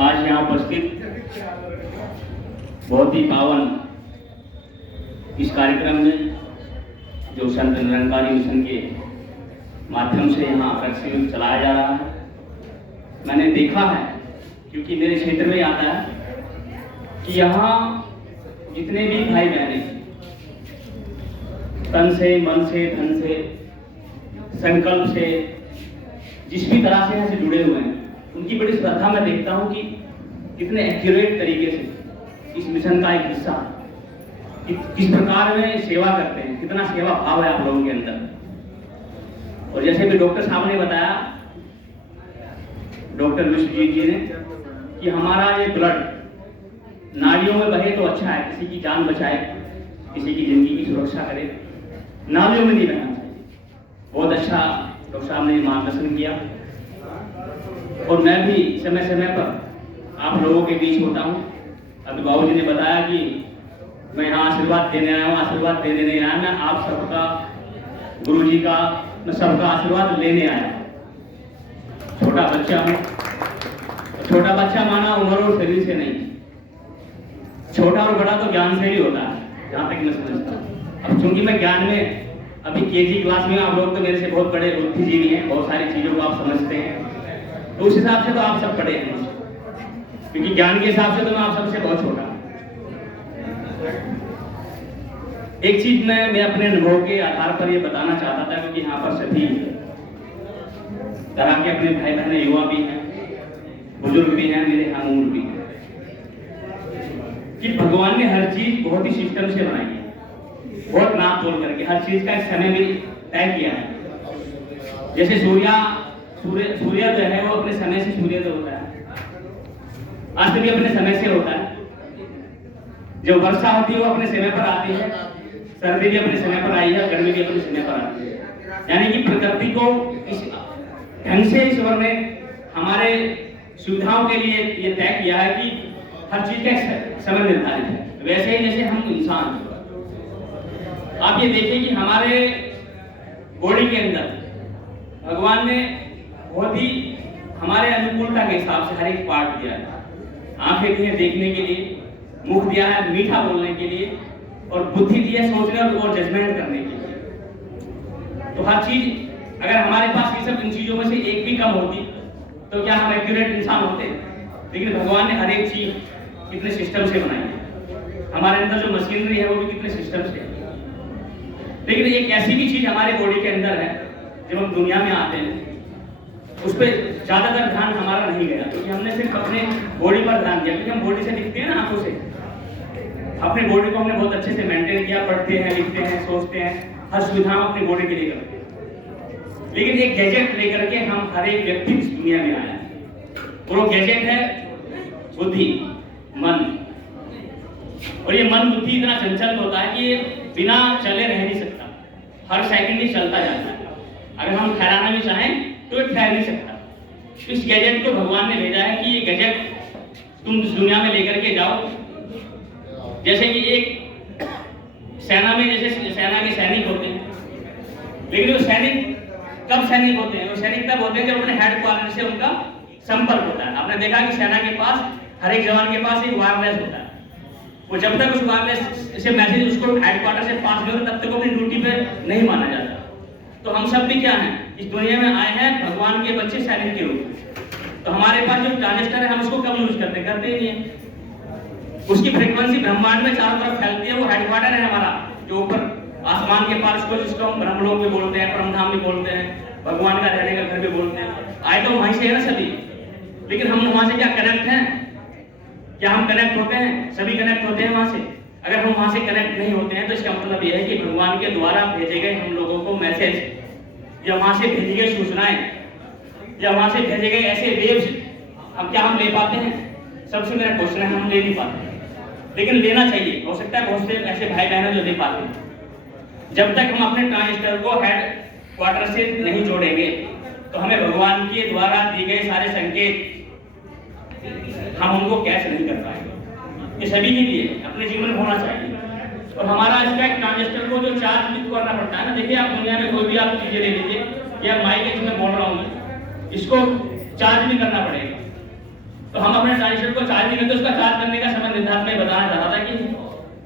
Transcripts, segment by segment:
आज यहाँ उपस्थित बहुत ही पावन इस कार्यक्रम में जो संत निरंकारी मिशन के माध्यम से यहाँ प्रशिक्षण चलाया जा रहा है, मैंने देखा है क्योंकि मेरे क्षेत्र में आता है कि यहाँ जितने भी भाई बहने तन से, मन से, धन से, संकल्प से, जिस भी तरह से यहाँ से जुड़े हुए हैं, उनकी बड़ी श्रद्धा मैं देखता हूँ कि कितने एक्यूरेट तरीके से इस मिशन का एक हिस्सा किस प्रकार में सेवा करते हैं, कितना सेवा भाव है आप लोगों के अंदर। और जैसे भी डॉक्टर साहब ने बताया, डॉक्टर विश्वजीत जी ने, कि हमारा ये ब्लड नालियों में बहे तो अच्छा है, किसी की जान बचाए, किसी की जिंदगी की सुरक्षा करे, नालियों में नहीं बहना चाहिए। बहुत अच्छा डॉक्टर साहब ने मार्गदर्शन किया और मैं भी समय समय पर आप लोगों के बीच होता हूँ। अभी बाबूजी ने बताया कि मैं यहाँ आशीर्वाद देने आया हूँ, आशीर्वाद देने नहीं आया, मैं आप सबका, गुरु जी का, मैं सबका आशीर्वाद लेने आया हूँ। छोटा बच्चा हूँ, छोटा बच्चा माना उम्र और शरीर से नहीं, छोटा और बड़ा तो ज्ञान से ही होता है, जहाँ तक मैं समझता हूँ। अब चूंकि मैं ज्ञान में अभी केजी क्लास में, आप लोग तो मेरे से बहुत बड़े बुद्धिजीवी हैं, बहुत सारी चीजों को आप समझते हैं, तो उस हिसाब से तो आप सब बड़े हैं, क्योंकि ज्ञान के हिसाब से तो मैं आप सबसे बहुत छोटा। एक चीज मैं अपने अनुभव के आधार पर ये बताना चाहता था, क्योंकि यहाँ पर सभी तरह के अपने भाई बहन, युवा भी हैं, बुजुर्ग भी हैं, मेरे हम उम्र भी हैं, कि भगवान ने हर चीज बहुत ही सिस्टम से बनाई है, बहुत नाप तोल करके हर चीज का एक समय भी तय किया है। जैसे सूर्योदय है, वो अपने समय से सूर्योदय होता है, अस्त भी अपने समय से होता है, जो वर्षा होती है वो अपने समय पर आती है, सर्दी भी अपने समय पर आई है, गर्मी भी अपने समय पर आती है। यानी कि प्रकृति को इस ढंग से ईश्वर ने हमारे सुविधाओं के लिए ये तय किया है कि हर चीज का समय निर्धारित है। वैसे ही जैसे हम इंसान, आप ये देखिए कि हमारे बॉडी के अंदर भगवान ने बहुत ही हमारे अनुकूलता के हिसाब से हर एक पार्ट दिया है। आंखें दी है देखने के लिए, मुख दिया है मीठा बोलने के लिए, और बुद्धि दी है सोचने और जजमेंट करने के लिए। तो हर चीज अगर हमारे पास ये सब इन चीजों में से एक भी कम होती तो क्या हम एक्यूरेट इंसान होते? लेकिन भगवान ने हर एक चीज कितने सिस्टम से बनाई है। हमारे अंदर जो मशीनरी है वो भी कितने सिस्टम से है। लेकिन एक ऐसी भी चीज हमारे बॉडी के अंदर है, जब हम दुनिया में आते हैं उस पर ज्यादातर ध्यान हमारा नहीं गया, क्योंकि हमने सिर्फ अपने बॉडी पर ध्यान दिया, क्योंकि हम बॉडी से दिखते हैं ना, आंखों से। अपने बॉडी को हमने बहुत अच्छे से मेंटेन किया, पढ़ते हैं, लिखते हैं, सोचते हैं, हर सुविधा हम अपनी बॉडी के लिए करते हैं। लेकिन एक गैजेट लेकर के हम हर एक व्यक्ति इस दुनिया में आया है, और वो गैजेट है बुद्धि, मन। और ये मन बुद्धि इतना चंचल होता है कि ये बिना चले रह नहीं सकता, हर सेकंड ही चलता जाता है। अगर हम ठहराना भी चाहें तो ये ठहर नहीं सकता। इस गैजेट को भगवान ने भेजा है कि ये गैजेट तुम इस दुनिया में लेकर के जाओ। जैसे कि एक सेना में, जैसे सेना के सैनिक होते हैं, लेकिन वो सैनिक कब सैनिक होते हैं? वो सैनिक तब होते हैं जब अपने हेडक्वार्टर से उनका संपर्क होता है। आपने देखा कि सेना के पास, हर एक जवान के पास एक वायरलेस होता है। वो जब तक उस वायरलेस से मैसेज उसको हेडक्वार्टर से पास नहीं होता, तब तक अपनी ड्यूटी पे नहीं माना जाता। तो हम सब भी क्या हैं, इस दुनिया में आए हैं भगवान के बच्चे, सैनिक के रूप में। तो हमारे पास जो ट्रांजिस्टर है, हम उसको कब यूज करते ही नहीं है। उसकी फ्रीक्वेंसी ब्रह्मांड में चारों तरफ फैलती है। वो हेडक्वार्टर है हमारा, जो ऊपर आसमान के पास, को जिसको हम ब्रह्मलोक भी बोलते हैं, परमधाम भी बोलते हैं, भगवान का रहने का घर भी बोलते हैं। आए तो वहीं से है ना सभी, लेकिन हम वहां से क्या कनेक्ट हैं? क्या हम कनेक्ट होते हैं? सभी कनेक्ट होते हैं वहां से। अगर हम वहां से कनेक्ट नहीं होते हैं तो इसका मतलब यह है कि भगवान के द्वारा भेजे गए हम लोगों को मैसेज, या वहां से भेजी गई सूचनाएं, या वहां से भेजे गए ऐसे वेव्स, हम ले पाते हैं? सबसे मेरा क्वेश्चन है, हम ले नहीं पाते। लेकिन लेना चाहिए। हो सकता है बहुत से ऐसे भाई बहन जो ले पाते हैं। जब तक हम अपने ट्रांजिस्टर को हेड क्वार्टर से नहीं जोड़ेंगे तो हमें भगवान के द्वारा दिए गए सारे संकेत हम उनको कैच नहीं कर पाएंगे। ये सभी के लिए अपने जीवन में होना चाहिए। और हमारा इसका एक ट्रांजिस्टर को जो चार्ज भी करना पड़ता है ना, देखिए आप दुनिया में कोई भी आप चीजें ले लीजिए, या माइक है जिसमें बोल रहा हूँ, इसको चार्ज भी करना पड़ेगा। तो हम अपने ट्रांजिस्टर को चार्ज नहीं करते, उसका चार्ज करने का समय निर्धारित मैं बताना चाह रहा था कि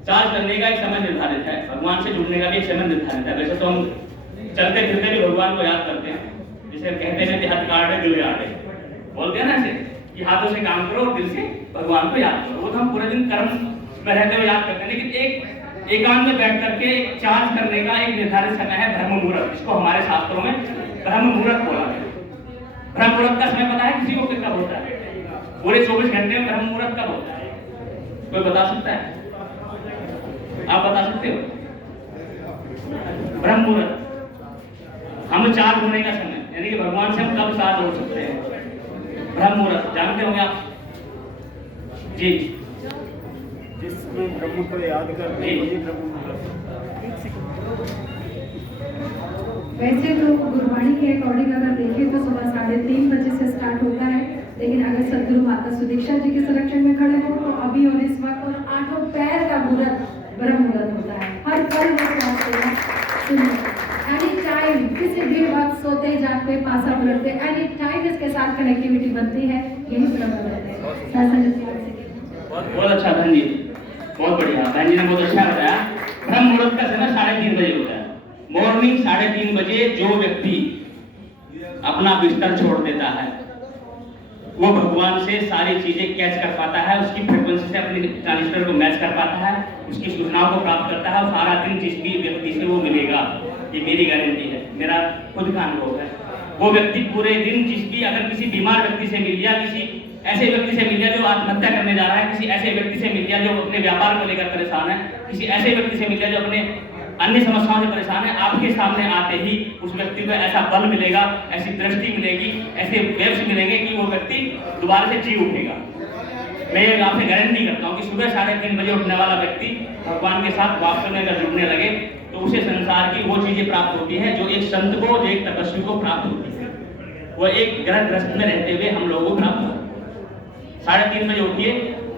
चार्ज करने का एक समय निर्धारित है, भगवान से जुड़ने का भी एक समय निर्धारित है। वैसे तो हम चलते फिरते भी भगवान को याद करते हैं, जिसे कहते हैं कि हाथ काटे दिल याद है, बोलते हैं ना ऐसे कि हाथों से काम करो और दिल से भगवान को याद करो। वो तो हम पूरे दिन कर्म में रहते हुए याद करते हैं, लेकिन एक एकांत में बैठ करके चार्ज करने का एक निर्धारित समय है ब्रह्म मुहूर्त, जिसको हमारे शास्त्रों में ब्रह्म मुहूर्त बोला है। ब्रह्म मुहूर्त का समय पता है किसी को कब होता है? पूरे 24 घंटे में ब्रह्म मुहूर्त कब होता है? कोई बता सकता है? आप बता सकते हो? ब्रह्म मुहूर्त हम चार्ज होने का समय, यानी कि भगवान से हम कब चार्ज हो सकते हैं। ब्रह्म मुहूर्त जानते होंगे आप जी, जिसमें ब्रह्म को याद करते हैं वही ब्रह्म मुहूर्त। वैसे तो गुरबाणी के अकॉर्डिंग अगर देखें तो सुबह 3:30 बजे से स्टार्ट होता है, लेकिन अगर सदगुरु माता सुदीक्षा जी के संरक्षण में खड़े हो तो अभी और इस वक्त और 8 पैर का मुहूर्त ब्रह्म मुहूर्त होता है। हर पल एनी टाइम, किसी भी वक्त सोते जागते पासा पलटते एनी टाइम इसके साथ कनेक्टिविटी बनती है, यही ब्रह्म मुहूर्त है। बहुत अच्छा बहन जी, बहुत बढ़िया, बहन जी ने बहुत अच्छा बताया। ब्रह्म मुहूर्त का समय 3:30 बजे होता है। मॉर्निंग 3:30 बजे जो व्यक्ति अपना बिस्तर छोड़ देता है वो भगवान से सारी चीजें कैच कर पाता है, उसकी फ्रीक्वेंसी से अपने ट्रांजिस्टर को मैच कर पाता है, उसकी सूचनाओं को प्राप्त करता है और सारा दिन जिस भी व्यक्ति से वो मिलेगा, ये मेरी गारंटी है, मेरा खुद का अनुभव है। वो व्यक्ति पूरे दिन जिस भी, अगर किसी बीमार व्यक्ति से मिल गया, किसी ऐसे व्यक्ति से मिल गया जो आत्महत्या करने जा रहा है, किसी ऐसे व्यक्ति से मिल गया जो अपने व्यापार को लेकर परेशान है, किसी ऐसे व्यक्ति से मिल गया जो अपने अन्य समस्याओं से परेशान है, आपके सामने आते ही उस व्यक्ति को ऐसा बल मिलेगा, ऐसी दृष्टि मिलेगी, ऐसे वेव्स मिलेंगे कि वो व्यक्ति दोबारा से जी उठेगा। मैं आपसे गारंटी करता हूँ कि सुबह 3:30 बजे उठने वाला व्यक्ति भगवान के साथ वास्तव में अगर जुड़ने लगे तो उसे संसार की वो चीजें प्राप्त होती है जो एक संत को, जो एक तपस्वी को प्राप्त होती है, वो एक ग्रह ग्रस्त में रहते हुए हम लोगों को प्राप्त होती है। 3:30 बजे उठिए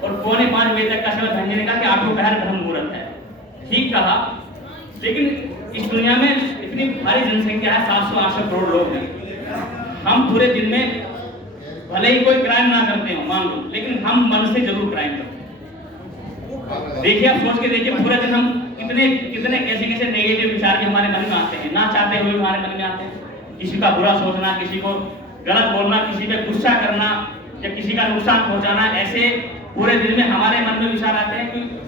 और 4:45 बजे तक का समय धन्य ने कहा कि 8 पैर ब्रह्म मुहूर्त है। ठीक कहा, लेकिन इस दुनिया में इतनी भारी जनसंख्या है, 700-800 करोड़ लोग हैं। हम पूरे दिन में भले ही कोई क्राइम ना करते हो मान लो, लेकिन हम मन से जरूर क्राइम करते हैं। देखिए, आप सोच के देखिए, पूरे दिन हम कितने कैसे नेगेटिव विचार भी हमारे मन में आते हैं, ना चाहते हुए हमारे मन में आते हैं। किसी का बुरा सोचना, किसी को गलत बोलना, किसी पे गुस्सा करना या किसी का नुकसान पहुंचाना, ऐसे पूरे दिन में हमारे मन में विचार आते हैं।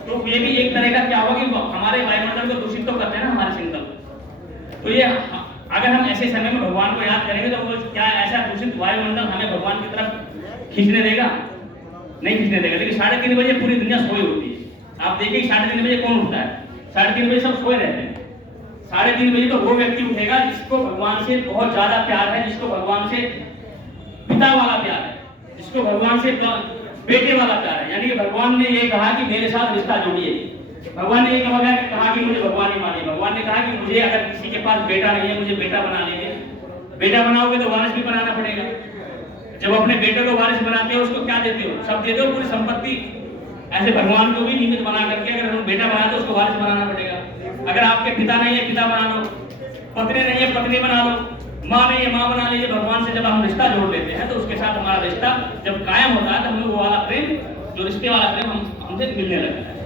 तो ये भी एक तरह का क्या होगा कि हमारे वायुमंडल को दूषित तो करते हैं ना हमारे संकल्प। तो ये अगर हम ऐसे समय में भगवान को याद करेंगे तो वो क्या ऐसा दूषित वायुमंडल हमें भगवान की तरफ खींचने देगा? नहीं खींचने देगा। लेकिन 3:30 बजे पूरी दुनिया सोई होती है। आप देखिए 3:30 बजे कौन उठता है? 3:30 बजे सब सोए रहते हैं। 3:30 बजे तो वो व्यक्ति उठेगा जिसको भगवान से बहुत ज्यादा प्यार है, जिसको भगवान से पिता वाला प्यार है, जिसको भगवान से बेटे वाला प्यार है। यानी कि भगवान ने ये कहा कि मेरे साथ रिश्ता जोड़िए। भगवान ने ये कहा कि मुझे भगवान ही मानिए। भगवान ने कहा कि मुझे अगर किसी के पास बेटा नहीं है, मुझे बेटा बना लीजिए। बेटा बनाओगे तो वारिस भी बनाना पड़ेगा। जब अपने बेटे को वारिस बनाते हो उसको क्या देते हो? सब देते हो, पूरी संपत्ति। ऐसे भगवान को भी निमित्त बना करके अगर हम बेटा बनाते तो उसको वारिस बनाना पड़ेगा। अगर आपके पिता नहीं है, पिता बना लो। पत्नी नहीं है, पत्नी बना लो। माँ नहीं है, माँ बना लीजिए। भगवान से जब हम रिश्ता जोड़ लेते हैं तो उसके साथ हमारा रिश्ता जब कायम होता है तो हमें वो वाला प्रेम, जो रिश्ते वाला प्रेम हमसे मिलने लगता है।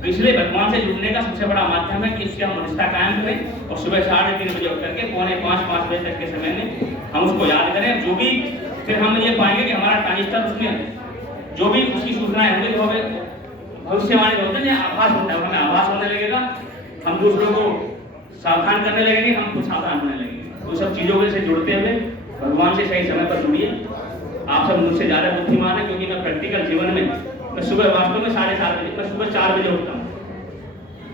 तो इसलिए भगवान से जुड़ने का सबसे बड़ा माध्यम है कि इससे हम रिश्ता कायम करें और सुबह 3:30 बजे उठ करके 4:45-5 बजे तक के समय में हम उसको याद करें। जो भी फिर हम ये पाएंगे कि हमारा ट्रांजिस्टर उसमें जो भी उसकी सूचनाएं होंगी, जो हमें भविष्यवाणी होते हैं, आभास होता है, हमें आभास होने लगेगा। हम दूसरों को सावधान करने लगेंगे, हम खुद सावधान होने लगेंगे। तो सब चीजों से जुड़ते हुए भगवान से सही समय पर जुड़िए। आप सब मुझसे ज्यादा बुद्धिमान है क्योंकि मैं प्रैक्टिकल जीवन में मैं सुबह वास्तव में 7:30 बजे, मैं सुबह 4 बजे उठता हूँ।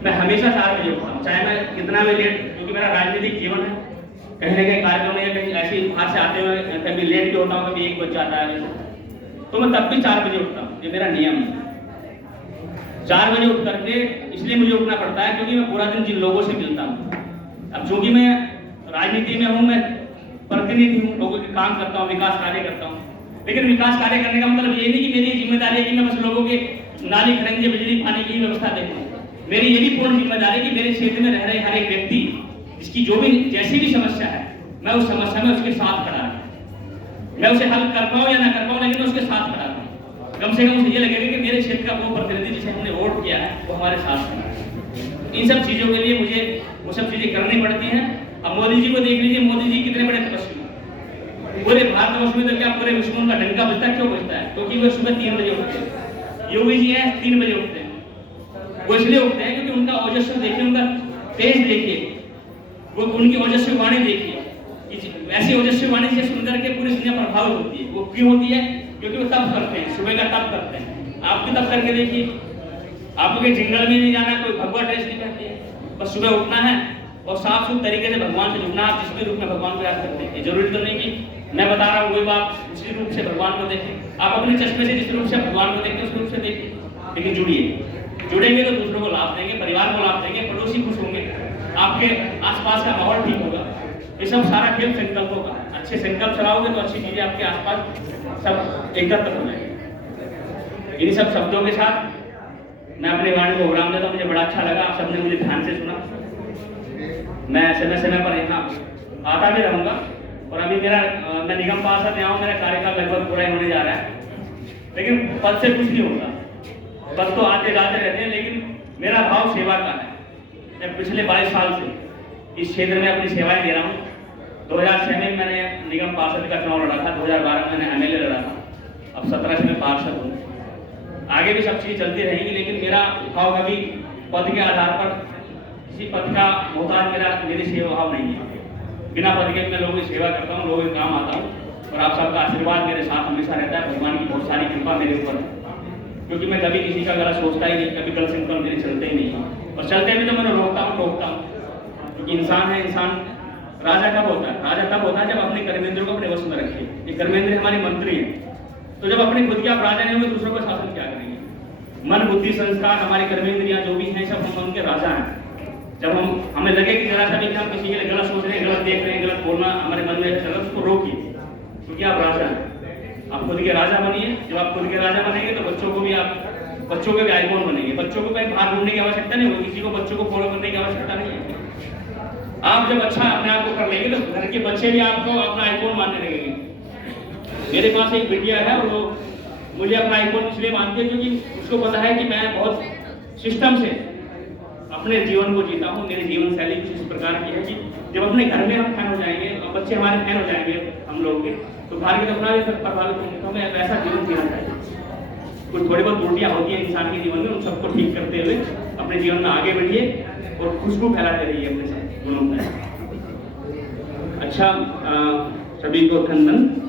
मैं हमेशा 4 बजे उठता हूँ, चाहे मैं कितना भी लेट, क्योंकि मेरा राजनीतिक जीवन है, कहीं ना कहीं कार्यक्रम या कहीं ऐसे बाहर से आते हुए कभी लेट भी होता हूँ, कभी 1 बज जाता है, तो मैं तब भी 4 बजे उठता हूँ। ये मेरा नियम है। 4 बजे उठ करके इसलिए मुझे उठना पड़ता है क्योंकि मैं पूरा दिन जिन लोगों से मिलता हूँ। अब चूंकि मैं राजनीति में हूँ, मैं प्रतिनिधि हूँ, लोगों के काम करता हूँ, विकास कार्य करता हूँ। लेकिन विकास कार्य करने का मतलब ये नहीं कि मेरी जिम्मेदारी है कि मैं बस लोगों के नाली खड़ंजे, बिजली पानी की व्यवस्था देखूं। मेरी ये भी पूर्ण जिम्मेदारी है कि मेरे क्षेत्र में रह रहे हर एक व्यक्ति जिसकी जो भी जैसी भी समस्या है, मैं उस समस्या में उसके साथ खड़ा रहूं। मैं उसे हल कर पाऊं या ना कर पाऊं, लेकिन मैं उसके साथ खड़ा रहूं। कम से कम उसे ये लगेगा कि मेरे क्षेत्र का वो प्रतिनिधि जिसे हमने वोट किया है वो हमारे साथ है। इन सब चीजों के लिए मुझे वो सब चीजें करनी पड़ती हैं। अब मोदी जी को देख लीजिए, मोदी जी कितने बड़े तपस्वी, पूरे भारतवर्ष में तो क्या पूरे विश्व में उनका डंका बजता, क्यों बजता है? क्योंकि वो सुबह 3 बजे उठते हैं। योगी जी हैं 3 बजे उठते हैं। वो इसलिए उठते हैं क्योंकि उनका ओजस्वी देखिए, उनका तेज देखिए, वो उनकी ओजस्वी वाणी देखिए, ऐसी ओजस्वी वाणी से सुनकर के पूरी दुनिया प्रभावित होती है। वो क्यों होती है? क्योंकि वो तप करते हैं, सुबह का तप करते हैं। आप भी तप करके देखिए, आपको कहीं जंगल में नहीं जाना, कोई भगवा ड्रेस नहीं पहनती है, बस सुबह उठना है और साफ सुथरे तरीके से भगवान से जुड़ना। आप जिस भी रूप में भगवान को याद करते हैं, जरूरी तो नहीं कि मैं बता रहा हूँ वही आप उसी रूप से भगवान को देखें। आप अपने चश्मे से जिस रूप से भगवान को देखते हैं उस रूप से देखिए, लेकिन जुड़िए। जुड़ेंगे तो दूसरों को लाभ देंगे, परिवार को लाभ देंगे, पड़ोसी खुश होंगे, आपके आसपास का माहौल ठीक होगा। ये सब सारा खेल संकल्पों का है। अच्छे संकल्प चलाओगे तो अच्छी चीजें आपके आसपास सब एकत्र हो जाएंगे। इन सब शब्दों के साथ मैं अपनी वाणी को विराम देता हूँ। मुझे बड़ा अच्छा लगा, आप सबने मुझे ध्यान से सुना। मैं समय समय पर यहाँ आता भी रहूंगा। और अभी मैं निगम पार्षद में आऊँ, मेरा कार्यकाल लगभग पूरा होने जा रहा है, लेकिन पद से कुछ नहीं होता। पद तो आते जाते रहते हैं, लेकिन मेरा भाव सेवा का है। मैं पिछले 22 साल से इस क्षेत्र में अपनी सेवाएं दे रहा हूँ। 2006 में मैंने निगम पार्षद का चुनाव लड़ा था, 2012 में मैंने एमएलए लड़ा था, अब 17 से मैं पार्षद हूँ। आगे भी सब चीज़ चलती रहेंगी, लेकिन मेरा भाव कभी पद के आधार पर किसी पद का मोहताज मेरी सेवा भाव नहीं है। बिना पद के मैं लोगों की सेवा करता हूँ, लोगों के काम आता हूँ और आप सबका आशीर्वाद मेरे साथ हमेशा रहता है। भगवान की बहुत सारी कृपा मेरे ऊपर है, क्योंकि मैं कभी किसी का गला सोचता ही नहीं, कभी गलत संकल्प मेरे चलते ही नहीं। और चलते भी तो मैं रोकता हूँ, क्योंकि इंसान है। इंसान राजा कब होता है? राजा तब होता है जब अपने कर्मेंद्रियों को अपने वश में रखे। ये कर्मेंद्र हमारी मंत्री है, तो जब अपने खुद के आप राजा नहीं होंगे, दूसरों का शासन क्या करेंगे? मन बुद्धि संस्कार हमारी कर्मेंद्रियां जो भी हैं, सब हम उनके राजा हैं। जब हमें लगे कि जरा सा भी हम किसी के लिए गलत सोच रहे हैं, गलत देख रहे हैं, गलत बोलना हमारे मन में चल रहा है, उसको रोकिए, क्योंकि आप राजा हैं। आप खुद के राजा बनिए। जब आप खुद के राजा बनेंगे तो बच्चों के भी आइकॉन बनेंगे। बच्चों को कहीं बाहर ढूंढने की आवश्यकता नहीं होगी, किसी को बच्चों को फॉलो करने की आवश्यकता नहीं है। आप जब अच्छा अपने आप को कर लेंगे तो घर के बच्चे भी आपको अपना आइकॉन मानने लगेंगे। मेरे पास एक बिटिया है और वो मुझे अपना आइकॉन इसलिए मानती है क्योंकि उसको पता है कि मैं बहुत सिस्टम से अपने जीवन को जीता हूँ। मेरी जीवन शैली कुछ इस प्रकार की है कि जब अपने घर में हम फैन हो जाएंगे और बच्चे हमारे फैन हो जाएंगे हम लोग के, तो बाहर के तो अपना भी प्रभावित होंगे। तो हमें वैसा जीवन जीना चाहिए। कुछ थोड़ी बहुत त्रुटियां होती है इंसान के जीवन में, उन सबको ठीक करते हुए अपने जीवन में आगे बढ़िए और खुशबू फैलाते रहिए अपने साथ गुणों में। अच्छा, सभी को धन्यवाद।